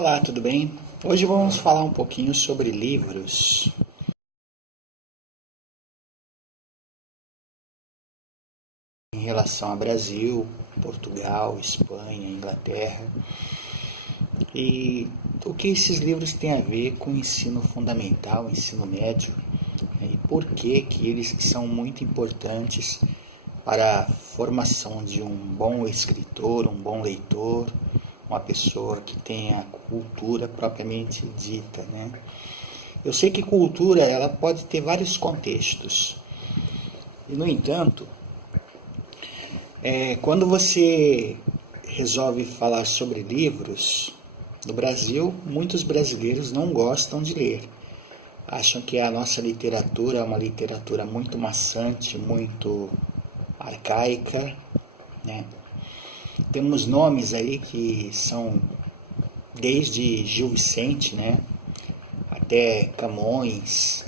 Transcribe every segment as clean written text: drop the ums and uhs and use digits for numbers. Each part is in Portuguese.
Olá, tudo bem? Hoje vamos falar um pouquinho sobre livros. Em relação a Brasil, Portugal, Espanha, Inglaterra. E o que esses livros têm a ver com o ensino fundamental, ensino médio, né? E por que eles são muito importantes para a formação de um bom escritor, um bom leitor, uma pessoa que tenha cultura propriamente dita, né? Eu sei que cultura ela pode ter vários contextos. E, no entanto, quando você resolve falar sobre livros, no Brasil, muitos brasileiros não gostam de ler. Acham que a nossa literatura é uma literatura muito maçante, muito arcaica, né? Temos nomes aí que são desde Gil Vicente, né, até Camões,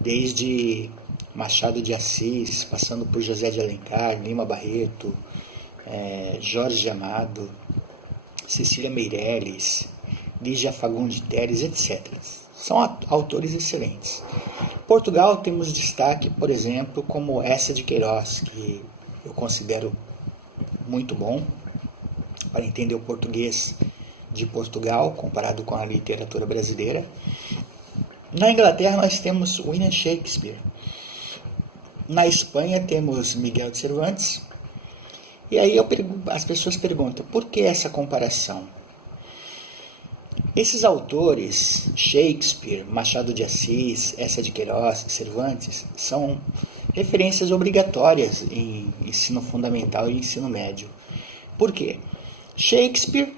desde Machado de Assis, passando por José de Alencar, Lima Barreto, Jorge Amado, Cecília Meirelles, Lígia Fagundes Telles, etc. São autores excelentes. Portugal temos destaque, por exemplo, como Eça de Queiroz, que eu considero muito bom para entender o português de Portugal comparado com a literatura brasileira. Na Inglaterra nós temos William Shakespeare. Na Espanha temos Miguel de Cervantes. E aí as pessoas perguntam, por que essa comparação? Esses autores, Shakespeare, Machado de Assis, Eça de Queiroz e Cervantes, são referências obrigatórias em ensino fundamental e ensino médio. Por quê? Shakespeare,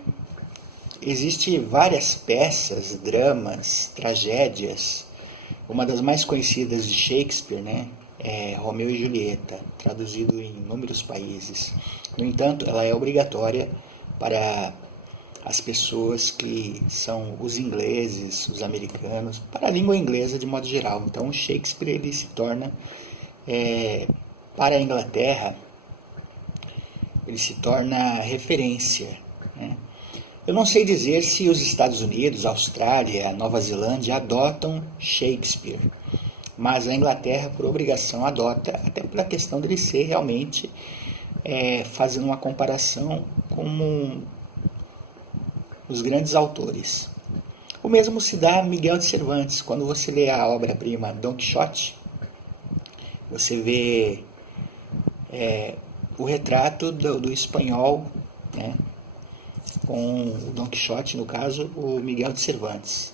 existem várias peças, dramas, tragédias. Uma das mais conhecidas de Shakespeare, né, é Romeu e Julieta, traduzido em inúmeros países. No entanto, ela é obrigatória para as pessoas que são os ingleses, os americanos, para a língua inglesa de modo geral. Então, Shakespeare ele se torna, para a Inglaterra, ele se torna referência, né? Eu não sei dizer se os Estados Unidos, a Austrália, a Nova Zelândia adotam Shakespeare, mas a Inglaterra, por obrigação, adota, até pela questão dele ser realmente, fazendo uma comparação com os grandes autores. O mesmo se dá a Miguel de Cervantes. Quando você lê a obra-prima Don Quixote, você vê o retrato do espanhol, né, com o Don Quixote, no caso, o Miguel de Cervantes.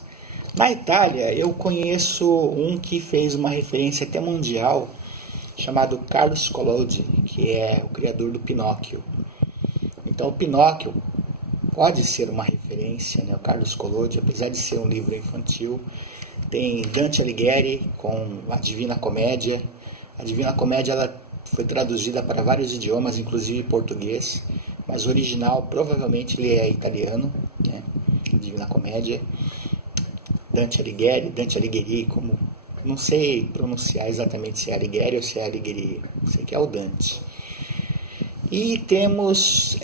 Na Itália, eu conheço um que fez uma referência até mundial, chamado Carlos Collodi, que é o criador do Pinóquio. Então, o Pinóquio pode ser uma referência, né? O Carlos Collodi, apesar de ser um livro infantil. Tem Dante Alighieri com a Divina Comédia. A Divina Comédia ela foi traduzida para vários idiomas, inclusive português, mas o original provavelmente ele é italiano, né? Divina Comédia. Dante Alighieri, como não sei pronunciar exatamente se é Alighieri ou se é Alighieri, sei que é o Dante. E temos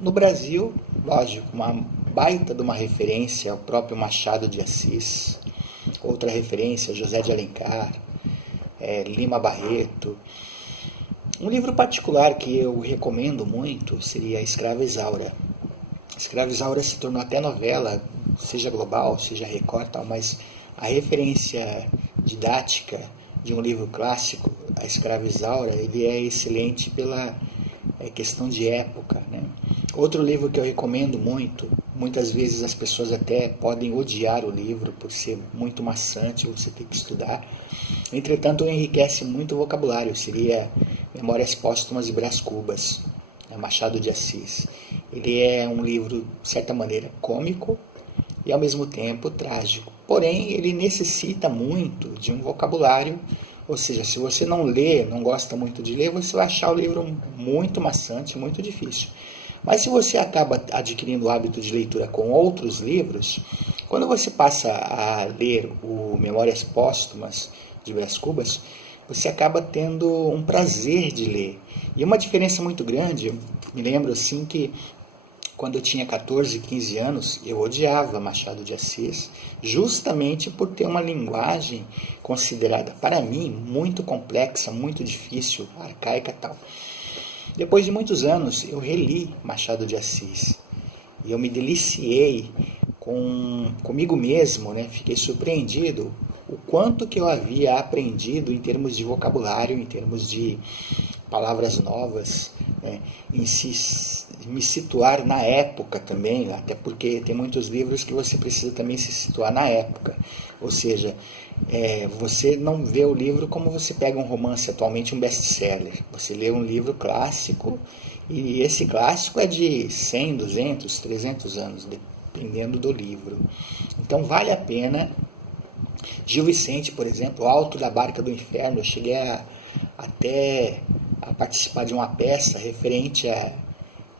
no Brasil, lógico, uma baita de uma referência ao próprio Machado de Assis, outra referência José de Alencar, Lima Barreto. Um livro particular que eu recomendo muito seria Escrava Isaura. Escrava Isaura se tornou até novela, seja global, seja Record, tal, mas a referência didática de um livro clássico, a Escrava Isaura, ele é excelente pela questão de época, né? Outro livro que eu recomendo muito, muitas vezes as pessoas até podem odiar o livro por ser muito maçante, você tem que estudar, entretanto enriquece muito o vocabulário, seria Memórias Póstumas de Brás Cubas, Machado de Assis. Ele é um livro, de certa maneira, cômico e ao mesmo tempo trágico. Porém, ele necessita muito de um vocabulário, ou seja, se você não lê, não gosta muito de ler, você vai achar o livro muito maçante, muito difícil. Mas se você acaba adquirindo o hábito de leitura com outros livros, quando você passa a ler o Memórias Póstumas de Brás Cubas, você acaba tendo um prazer de ler. E uma diferença muito grande, me lembro assim que quando eu tinha 14, 15 anos, eu odiava Machado de Assis, justamente por ter uma linguagem considerada, para mim, muito complexa, muito difícil, arcaica e tal. Depois de muitos anos, eu reli Machado de Assis e eu me deliciei comigo mesmo, né? Fiquei surpreendido o quanto que eu havia aprendido em termos de vocabulário, em termos de palavras novas, né? Em me situar na época também, até porque tem muitos livros que você precisa também se situar na época, ou seja, você não vê o livro como você pega um romance atualmente, um best-seller, você lê um livro clássico e esse clássico é de 100, 200, 300 anos, dependendo do livro. Então vale a pena. Gil Vicente, por exemplo, O Alto da Barca do Inferno, eu cheguei até a participar de uma peça referente a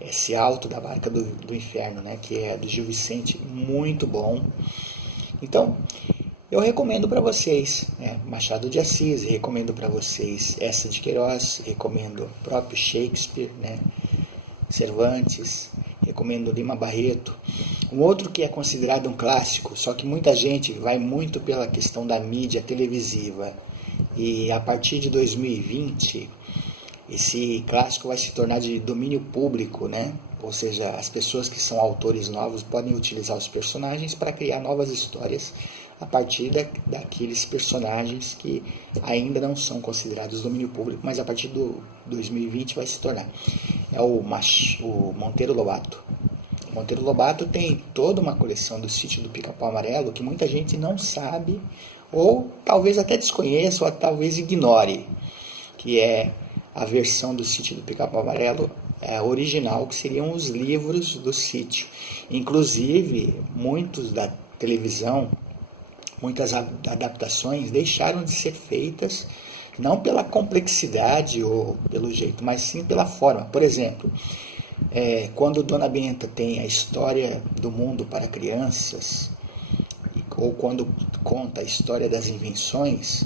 esse Alto da Barca do Inferno, né, que é do Gil Vicente, muito bom. Então, eu recomendo para vocês, né, Machado de Assis, recomendo para vocês Eça de Queiroz, recomendo o próprio Shakespeare, né, Cervantes, recomendo Lima Barreto. Um outro que é considerado um clássico, só que muita gente vai muito pela questão da mídia televisiva, e a partir de 2020 esse clássico vai se tornar de domínio público, né? Ou seja, as pessoas que são autores novos podem utilizar os personagens para criar novas histórias a partir daqueles personagens que ainda não são considerados domínio público, mas a partir do 2020 vai se tornar. É o Monteiro Lobato. O Monteiro Lobato tem toda uma coleção do Sítio do Pica-Pau Amarelo que muita gente não sabe, ou talvez até desconheça, ou talvez ignore, que é a versão do Sítio do Pica-Pau Amarelo original, que seriam os livros do sítio. Inclusive, muitos da televisão, muitas adaptações deixaram de ser feitas, não pela complexidade ou pelo jeito, mas sim pela forma. Por exemplo, quando Dona Benta tem a história do mundo para crianças, ou quando conta a história das invenções,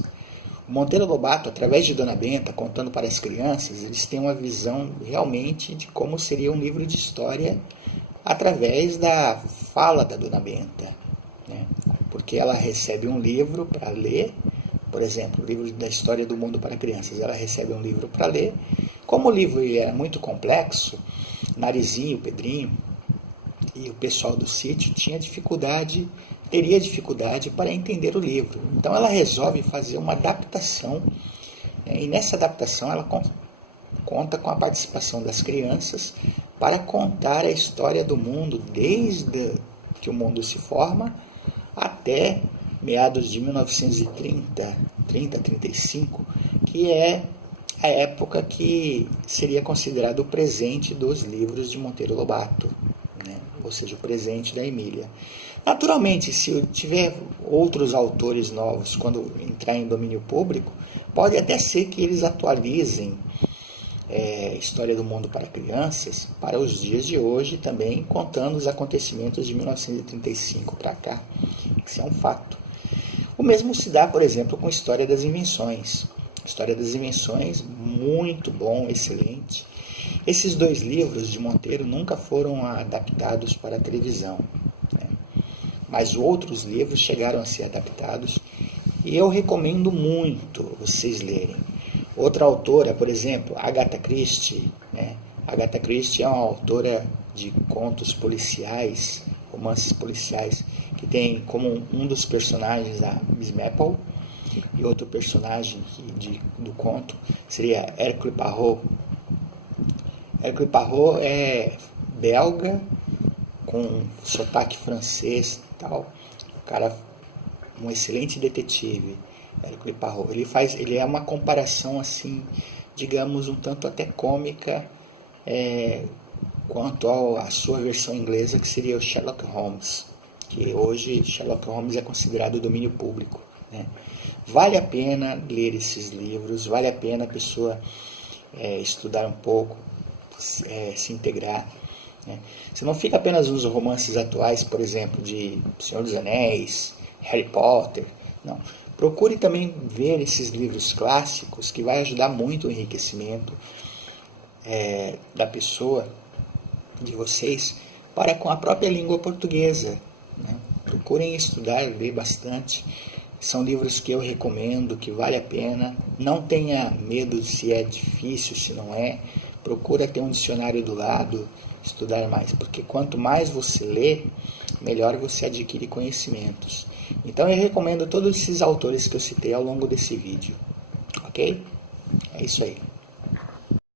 Monteiro Lobato, através de Dona Benta, contando para as crianças, eles têm uma visão realmente de como seria um livro de história através da fala da Dona Benta, né? Porque ela recebe um livro para ler, por exemplo, o livro da história do mundo para crianças, ela recebe um livro para ler. Como o livro ele era muito complexo, Narizinho, Pedrinho e o pessoal do sítio teria dificuldade para entender o livro. Então ela resolve fazer uma adaptação, e nessa adaptação ela conta com a participação das crianças para contar a história do mundo desde que o mundo se forma até meados de 1930, 35, que é a época que seria considerado o presente dos livros de Monteiro Lobato, né? Ou seja, o presente da Emília. Naturalmente, se eu tiver outros autores novos quando entrar em domínio público, pode até ser que eles atualizem História do Mundo para Crianças para os dias de hoje também, contando os acontecimentos de 1935 para cá. Isso é um fato. O mesmo se dá, por exemplo, com História das Invenções. História das Invenções, muito bom, excelente. Esses dois livros de Monteiro nunca foram adaptados para a televisão, né? Mas outros livros chegaram a ser adaptados e eu recomendo muito vocês lerem. Outra autora, por exemplo, Agatha Christie, né? Agatha Christie é uma autora de contos policiais, romances policiais, que tem como um dos personagens a Miss Maple, e outro personagem do conto seria Hercule Poirot. Hercule Poirot é belga, com sotaque francês e tal, cara, um excelente detetive. Hercule Poirot, ele é uma comparação assim, digamos, um tanto até cômica, quanto à sua versão inglesa, que seria o Sherlock Holmes, que hoje Sherlock Holmes é considerado domínio público, né? Vale a pena ler esses livros, vale a pena a pessoa estudar um pouco, se integrar, né? Se não fica apenas nos romances atuais, por exemplo, de Senhor dos Anéis, Harry Potter, não. Procure também ver esses livros clássicos, que vai ajudar muito o enriquecimento da pessoa, de vocês, para com a própria língua portuguesa, né? Procurem estudar, ler bastante. São livros que eu recomendo, que vale a pena. Não tenha medo se é difícil, se não é. Procura ter um dicionário do lado, estudar mais, porque quanto mais você lê, melhor você adquire conhecimentos. Então eu recomendo todos esses autores que eu citei ao longo desse vídeo, ok? É isso aí.